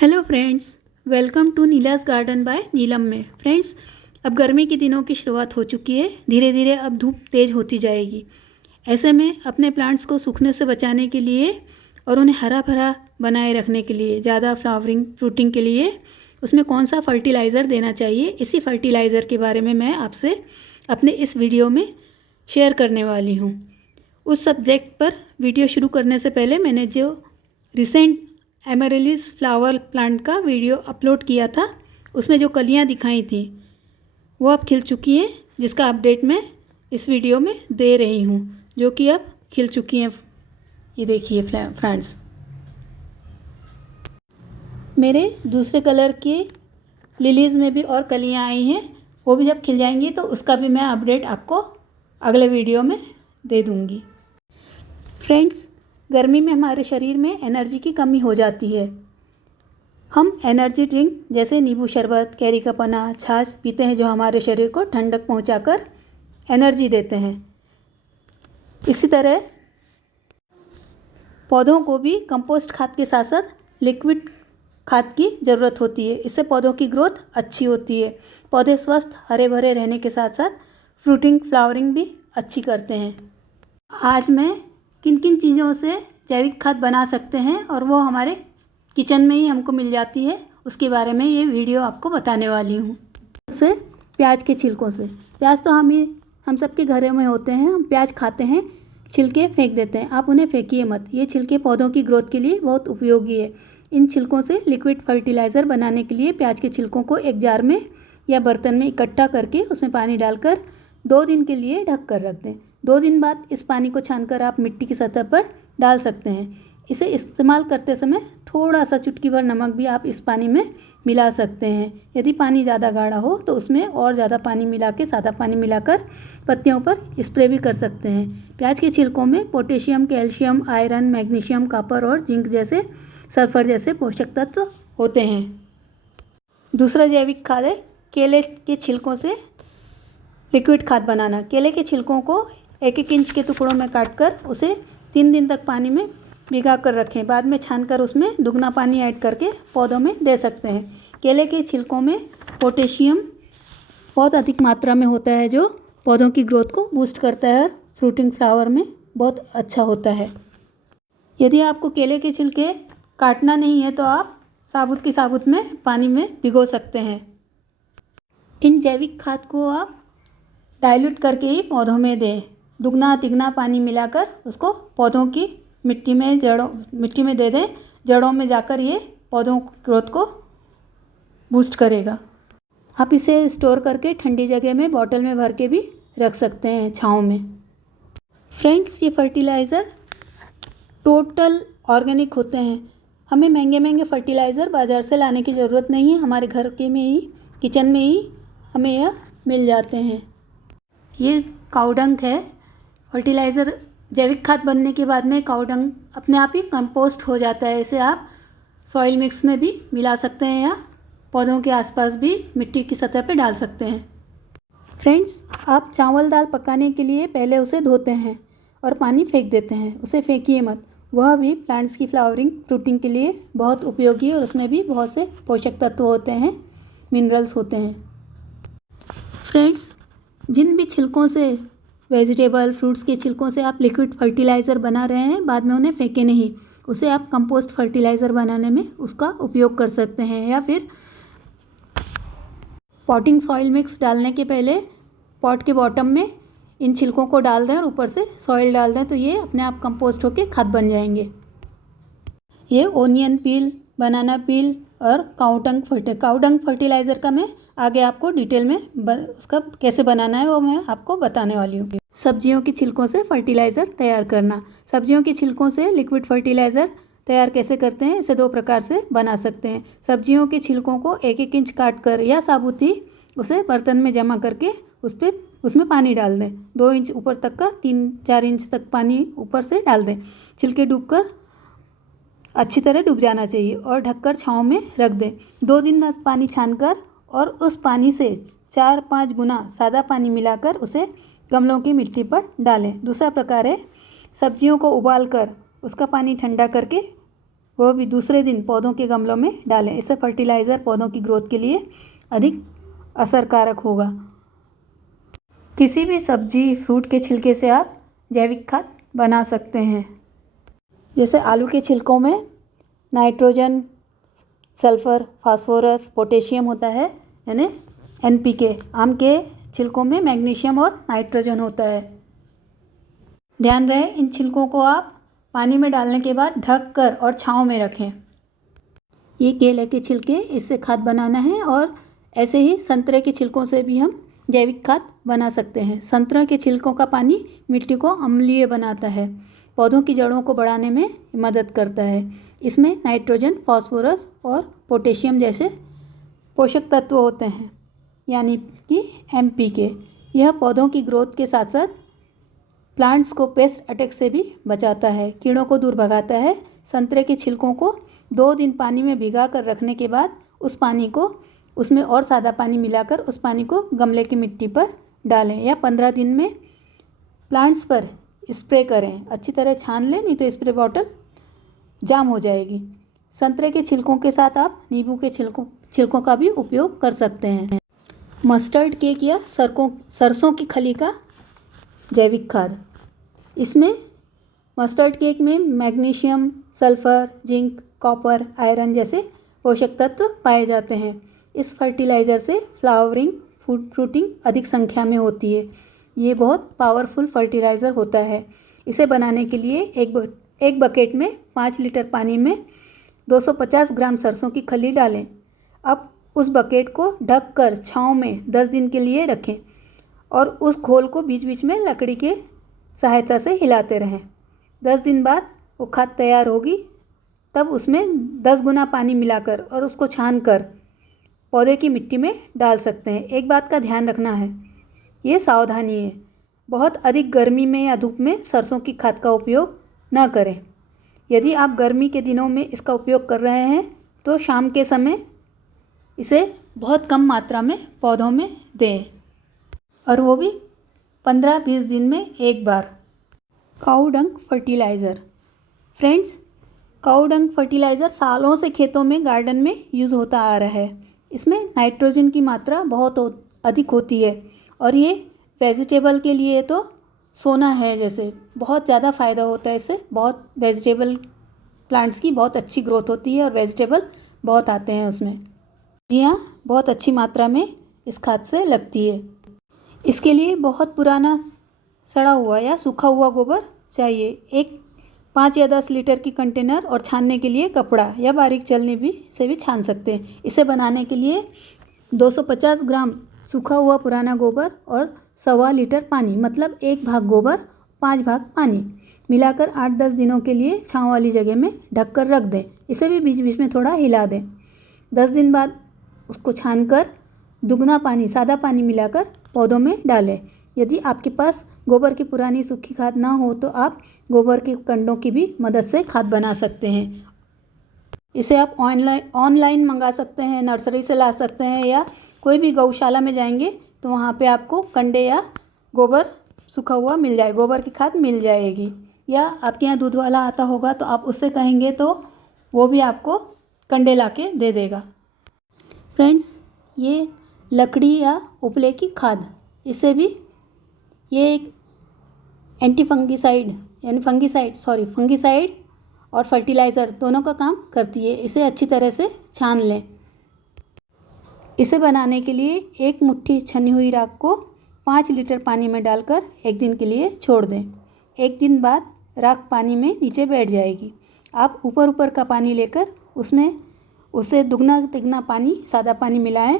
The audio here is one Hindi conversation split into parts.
Hello friends, welcome to Neela's garden by Neelam में। फ्रेंड्स, अब गर्मी के दिनों की शुरुआत हो चुकी है। धीरे धीरे अब धूप तेज़ होती जाएगी। ऐसे में अपने प्लांट्स को सूखने से बचाने के लिए और उन्हें हरा भरा बनाए रखने के लिए, ज़्यादा फ्लावरिंग फ्रूटिंग के लिए उसमें कौन सा फर्टिलाइज़र देना चाहिए, इसी फर्टिलाइज़र के बारे में मैं आपसे अपने इस वीडियो में शेयर करने वाली हूँ। उस सब्जेक्ट पर वीडियो शुरू करने से पहले मैंने जो रिसेंट एमरेलिस फ्लावर प्लांट का वीडियो अपलोड किया था, उसमें जो कलियां दिखाई थी वो अब खिल चुकी हैं, जिसका अपडेट मैं इस वीडियो में दे रही हूँ, जो कि अब खिल चुकी हैं। ये देखिए फ्रेंड्स, मेरे दूसरे कलर के लिलीज़ में भी और कलियां आई हैं। वो भी जब खिल जाएंगी तो उसका भी मैं अपडेट आपको अगले वीडियो में दे दूँगी। फ्रेंड्स, गर्मी में हमारे शरीर में एनर्जी की कमी हो जाती है। हम एनर्जी ड्रिंक जैसे नींबू शरबत, कैरी का पन्ना, छाछ पीते हैं, जो हमारे शरीर को ठंडक पहुंचाकर एनर्जी देते हैं। इसी तरह पौधों को भी कंपोस्ट खाद के साथ साथ लिक्विड खाद की ज़रूरत होती है। इससे पौधों की ग्रोथ अच्छी होती है। पौधे स्वस्थ हरे भरे रहने के साथ साथ फ्रूटिंग फ्लावरिंग भी अच्छी करते हैं। आज मैं किन किन चीज़ों से जैविक खाद बना सकते हैं और वो हमारे किचन में ही हमको मिल जाती है, उसके बारे में ये वीडियो आपको बताने वाली हूँ। सबसे प्याज के छिलकों से। प्याज तो हम सबके घरों में होते हैं। हम प्याज खाते हैं, छिलके फेंक देते हैं। आप उन्हें फेंकिए मत। ये छिलके पौधों की ग्रोथ के लिए बहुत उपयोगी है। इन छिलकों से लिक्विड फर्टिलाइज़र बनाने के लिए प्याज के छिलकों को एक जार में या बर्तन में इकट्ठा करके उसमें पानी डालकर 2 दिन के लिए ढक कर रख दें। 2 दिन बाद इस पानी को छानकर आप मिट्टी की सतह पर डाल सकते हैं। इसे इस्तेमाल करते समय थोड़ा सा चुटकी भर नमक भी आप इस पानी में मिला सकते हैं। यदि पानी ज़्यादा गाढ़ा हो तो उसमें और ज़्यादा पानी मिला के, सादा पानी मिलाकर पत्तियों पर स्प्रे भी कर सकते हैं। प्याज के छिलकों में potassium, calcium, iron, magnesium, copper और जिंक जैसे, सल्फर जैसे पोषक तत्व होते हैं। दूसरा जैविक खाद है केले के छिलकों से लिक्विड खाद बनाना। केले के छिलकों को 1-1 इंच के टुकड़ों में काटकर उसे 3 दिन तक पानी में भिगा कर रखें। बाद में छानकर उसमें दुगना पानी ऐड करके पौधों में दे सकते हैं। केले के छिलकों में पोटेशियम बहुत अधिक मात्रा में होता है, जो पौधों की ग्रोथ को बूस्ट करता है और फ्रूटिंग फ्लावर में बहुत अच्छा होता है। यदि आपको केले के छिलके काटना नहीं है तो आप साबुत की साबुत में पानी में भिगो सकते हैं। इन जैविक खाद को आप डाइल्यूट करके ही पौधों में दें। दुगना तिगना पानी मिलाकर उसको पौधों की मिट्टी में दे दें। जड़ों में जाकर ये पौधों की ग्रोथ को बूस्ट करेगा। आप इसे स्टोर करके ठंडी जगह में बॉटल में भर के भी रख सकते हैं, छाँव में। फ्रेंड्स, ये फर्टिलाइज़र टोटल ऑर्गेनिक होते हैं। हमें महंगे महंगे फर्टिलाइज़र बाज़ार से लाने की ज़रूरत नहीं है। हमारे घर के में ही, किचन में ही हमें यह मिल जाते हैं। ये काउडंग है। फर्टिलाइज़र जैविक खाद बनने के बाद में काउडंग अपने आप ही कंपोस्ट हो जाता है। इसे आप सॉइल मिक्स में भी मिला सकते हैं या पौधों के आसपास भी मिट्टी की सतह पर डाल सकते हैं। फ्रेंड्स, आप चावल दाल पकाने के लिए पहले उसे धोते हैं और पानी फेंक देते हैं। उसे फेंकिए मत। वह भी प्लांट्स की फ्लावरिंग फ्रूटिंग के लिए बहुत उपयोगी है और उसमें भी बहुत से पोषक तत्व होते हैं, मिनरल्स होते हैं। फ्रेंड्स, जिन भी छिलकों से, वेजिटेबल फ्रूट्स के छिलकों से आप लिक्विड फर्टिलाइज़र बना रहे हैं, बाद में उन्हें फेंके नहीं। उसे आप कंपोस्ट फर्टिलाइज़र बनाने में उसका उपयोग कर सकते हैं। या फिर पॉटिंग सॉइल मिक्स डालने के पहले पॉट के बॉटम में इन छिलकों को डाल दें और ऊपर से सॉइल डाल दें, तो ये अपने आप कंपोस्ट होकर खाद बन जाएंगे। ये ओनियन पील, बनाना पील और काउडंग फर्टिलाइज़र का मैं आगे आपको डिटेल में उसका कैसे बनाना है वो मैं आपको बताने वाली हूँ। सब्जियों की छिलकों से फर्टिलाइज़र तैयार करना। सब्जियों की छिलकों से लिक्विड फर्टिलाइज़र तैयार कैसे करते हैं, इसे 2 प्रकार से बना सकते हैं। सब्जियों के छिलकों को 1-1 इंच काट कर या साबुत ही उसे बर्तन में जमा करके उसमें पानी डाल दें। 2 इंच ऊपर तक का, 3-4 इंच तक पानी ऊपर से डाल दें। छिलके डूबकर अच्छी तरह डूब जाना चाहिए और ढककर छाँव में रख दें। 2 दिन बाद पानी छानकर और उस पानी से 4-5 गुना सादा पानी मिलाकर उसे गमलों की मिट्टी पर डालें। दूसरा प्रकार है, सब्जियों को उबालकर उसका पानी ठंडा करके वह भी दूसरे दिन पौधों के गमलों में डालें। इससे फर्टिलाइज़र पौधों की ग्रोथ के लिए अधिक असरकारक होगा। किसी भी सब्जी फ्रूट के छिलके से आप जैविक खाद बना सकते हैं। जैसे आलू के छिलकों में नाइट्रोजन, सल्फ़र, फास्फोरस, पोटेशियम होता है, यानी NPK। आम के छिलकों में मैग्नीशियम और नाइट्रोजन होता है। ध्यान रहे, इन छिलकों को आप पानी में डालने के बाद ढक कर और छांव में रखें। ये केले के छिलके, इससे खाद बनाना है। और ऐसे ही संतरे के छिलकों से भी हम जैविक खाद बना सकते हैं। संतरा के छिलकों का पानी मिट्टी को अम्लीय बनाता है, पौधों की जड़ों को बढ़ाने में मदद करता है। इसमें नाइट्रोजन, फास्फोरस और पोटेशियम जैसे पोषक तत्व होते हैं, यानी कि NPK। यह पौधों की ग्रोथ के साथ साथ प्लांट्स को पेस्ट अटैक से भी बचाता है, कीड़ों को दूर भगाता है। संतरे के छिलकों को 2 दिन पानी में भिगा कर रखने के बाद उस पानी को, उसमें और सादा पानी मिलाकर उस पानी को गमले की मिट्टी पर डालें या 15 दिन में प्लांट्स पर स्प्रे करें। अच्छी तरह छान लें, नहीं तो स्प्रे बॉटल जाम हो जाएगी। संतरे के छिलकों के साथ आप नींबू के छिलकों का भी उपयोग कर सकते हैं। मस्टर्ड केक या सरसों की खली का जैविक खाद। इसमें मस्टर्ड केक में magnesium, sulphur, zinc, copper, iron जैसे पोषक तत्व पाए जाते हैं। इस फर्टिलाइज़र से फ्लावरिंग, फ्रूटिंग अधिक संख्या में होती है। ये बहुत पावरफुल फर्टिलाइज़र होता है। इसे बनाने के लिए एक बकेट में 5 लीटर पानी में 250 ग्राम सरसों की खली डालें। अब उस बकेट को ढक कर छाँव में 10 दिन के लिए रखें और उस घोल को बीच बीच में लकड़ी के सहायता से हिलाते रहें। 10 दिन बाद वो खाद तैयार होगी, तब उसमें 10 गुना पानी मिलाकर और उसको छान कर पौधे की मिट्टी में डाल सकते हैं। एक बात का ध्यान रखना है, ये सावधानी है, बहुत अधिक गर्मी में या धूप में सरसों की खाद का उपयोग न करें। यदि आप गर्मी के दिनों में इसका उपयोग कर रहे हैं तो शाम के समय इसे बहुत कम मात्रा में पौधों में दें, और वो भी 15-20 दिन में एक बार। काऊ डंग फर्टिलाइज़र। फ्रेंड्स, काऊ डंग फर्टिलाइज़र सालों से खेतों में, गार्डन में यूज़ होता आ रहा है। इसमें नाइट्रोजन की मात्रा बहुत अधिक होती है और ये वेजिटेबल के लिए तो सोना है जैसे, बहुत ज़्यादा फ़ायदा होता है इससे। बहुत वेजिटेबल प्लांट्स की बहुत अच्छी ग्रोथ होती है और वेजिटेबल बहुत आते हैं उसमें। जी हाँ, बहुत अच्छी मात्रा में इस खाद से लगती है। इसके लिए बहुत पुराना सड़ा हुआ या सूखा हुआ गोबर चाहिए। एक 5 या 10 लीटर की कंटेनर और छानने के लिए कपड़ा या बारीक छलनी से भी छान सकते हैं। इसे बनाने के लिए 250 ग्राम सूखा हुआ पुराना गोबर और 1.25 लीटर पानी, मतलब 1 भाग गोबर 5 भाग पानी मिलाकर 8-10 दिनों के लिए छाँव वाली जगह में ढक कर रख दें। इसे भी बीच बीच में थोड़ा हिला दें। 10 दिन बाद उसको छानकर दुगना पानी, सादा पानी मिलाकर पौधों में डालें। यदि आपके पास गोबर की पुरानी सूखी खाद ना हो तो आप गोबर के कंडों की भी मदद से खाद बना सकते हैं। इसे आप ऑनलाइन मंगा सकते हैं, नर्सरी से ला सकते हैं, या कोई भी गौशाला में जाएंगे तो वहाँ पे आपको कंडे या गोबर सूखा हुआ मिल जाए, गोबर की खाद मिल जाएगी। या आपके यहाँ दूध वाला आता होगा तो आप उससे कहेंगे तो वो भी आपको कंडे ला के दे देगा। फ्रेंड्स, ये लकड़ी या उपले की खाद, इससे भी ये एक फंगीसाइड और फर्टिलाइज़र दोनों का काम करती है। इसे अच्छी तरह से छान लें। इसे बनाने के लिए 1 मुट्ठी छनी हुई राख को 5 लीटर पानी में डालकर 1 दिन के लिए छोड़ दें। 1 दिन बाद राख पानी में नीचे बैठ जाएगी। आप ऊपर का पानी लेकर उससे दुगना तिगना पानी, सादा पानी मिलाएं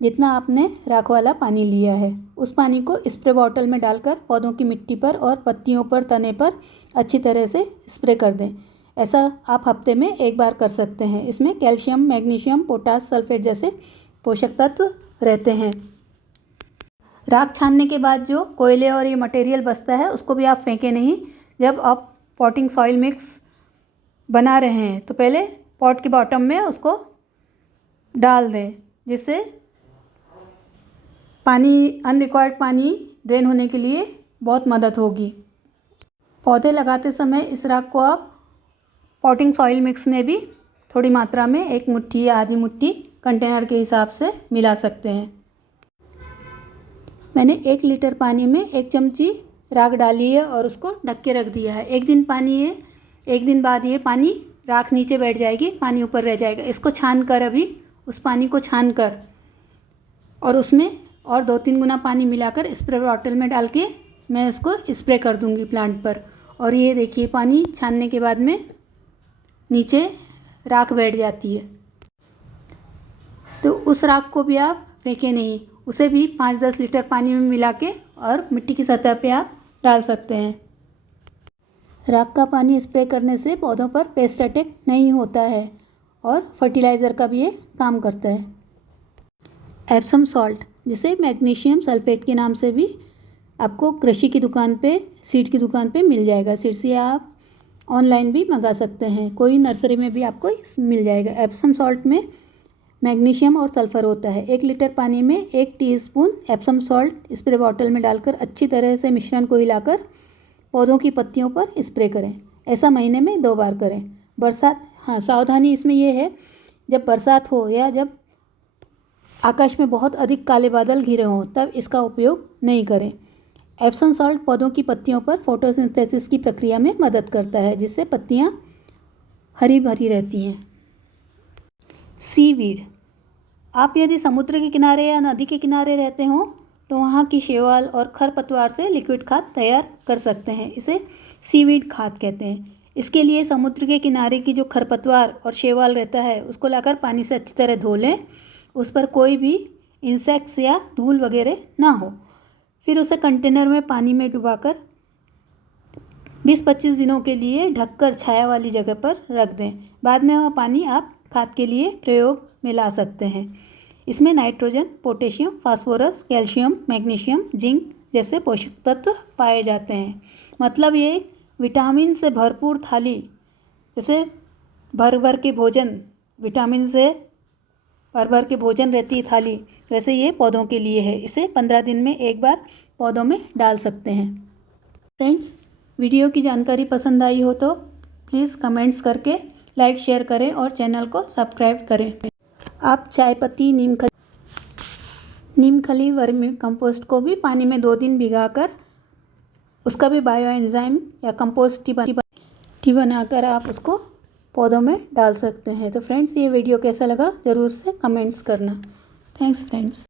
जितना आपने राख वाला पानी लिया है। उस पानी को स्प्रे बॉटल में डालकर पौधों की मिट्टी पर और पत्तियों पर, तने पर अच्छी तरह से स्प्रे कर दें। ऐसा आप हफ्ते में 1 बार कर सकते हैं। इसमें कैल्शियम, मैग्नीशियम, पोटास, सल्फेट जैसे पोषक तत्व रहते हैं। राख छानने के बाद जो कोयले और ये मटेरियल बचता है उसको भी आप फेंकें नहीं। जब आप पॉटिंग सॉइल मिक्स बना रहे हैं तो पहले पॉट के बॉटम में उसको डाल दें, जिससे अनरिक्वायर्ड पानी ड्रेन होने के लिए बहुत मदद होगी। पौधे लगाते समय इस राख को आप पॉटिंग सॉइल मिक्स में भी थोड़ी मात्रा में 1 मुट्ठी या आधी मुट्ठी कंटेनर के हिसाब से मिला सकते हैं। मैंने 1 लीटर पानी में 1 चमची राख डाली है और उसको ढक के रख दिया है। एक दिन बाद ये पानी राख नीचे बैठ जाएगी, पानी ऊपर रह जाएगा। इसको छान कर अभी उस पानी को छान कर और उसमें और 2-3 गुना पानी मिलाकर स्प्रे बॉटल में डाल के मैं इसको स्प्रे कर दूंगी प्लांट पर। और ये देखिए पानी छानने के बाद में नीचे राख बैठ जाती है। तो उस राख को भी आप फेंकें नहीं, उसे भी 5-10 लीटर पानी में मिला के और मिट्टी की सतह पे आप डाल सकते हैं। राख का पानी स्प्रे करने से पौधों पर पेस्ट अटैक नहीं होता है और फर्टिलाइज़र का भी ये काम करता है। एप्सम सॉल्ट, जिसे मैग्नीशियम सल्फेट के नाम से भी आपको कृषि की दुकान पे, सीड की दुकान पे मिल जाएगा। सीड से आप ऑनलाइन भी मंगा सकते हैं, कोई नर्सरी में भी आपको मिल जाएगा। एप्सम सॉल्ट में मैग्नीशियम और सल्फ़र होता है। 1 लीटर पानी में 1 teaspoon Epsom salt spray bottle में डालकर अच्छी तरह से मिश्रण को हिलाकर पौधों की पत्तियों पर स्प्रे करें। ऐसा महीने में 2 बार करें। बरसात, हाँ सावधानी इसमें यह है, जब बरसात हो या जब आकाश में बहुत अधिक काले बादल घिरे हों तब इसका उपयोग नहीं करें। एप्सम सॉल्ट पौधों की पत्तियों पर फोटोसिंथेसिस की प्रक्रिया में मदद करता है, जिससे पत्तियां हरी भरी रहती हैं। सीवीड, आप यदि समुद्र के किनारे या नदी के किनारे रहते हो तो वहाँ की शैवाल और खरपतवार से लिक्विड खाद तैयार कर सकते हैं। इसे सीवीड खाद कहते हैं। इसके लिए समुद्र के किनारे की जो खरपतवार और शैवाल रहता है उसको लाकर पानी से अच्छी तरह धो लें, उस पर कोई भी इंसेक्ट्स या धूल वगैरह ना हो। फिर उसे कंटेनर में पानी में डुबाकर 20-25 दिनों के लिए ढककर छाया वाली जगह पर रख दें। बाद में वह पानी आप खाद के लिए प्रयोग में ला सकते हैं। इसमें nitrogen, potassium, phosphorus, calcium, magnesium, zinc जैसे पोषक तत्व पाए जाते हैं। मतलब ये विटामिन से भरपूर थाली, जैसे भर भर के भोजन, विटामिन से भर भर के भोजन रहती है थाली, वैसे ये पौधों के लिए है। इसे 15 दिन में 1 बार पौधों में डाल सकते हैं। फ्रेंड्स, वीडियो की जानकारी पसंद आई हो तो प्लीज़ कमेंट्स करके लाइक शेयर करें और चैनल को सब्सक्राइब करें। आप चाय पत्ती, नीम खली, वर्मी कंपोस्ट को भी पानी में 2 दिन भिगाकर उसका भी बायो एंजाइम या कंपोस्ट टी बनाकर आप उसको पौधों में डाल सकते हैं। तो फ्रेंड्स, ये वीडियो कैसा लगा ज़रूर से कमेंट्स करना। Thanks friends.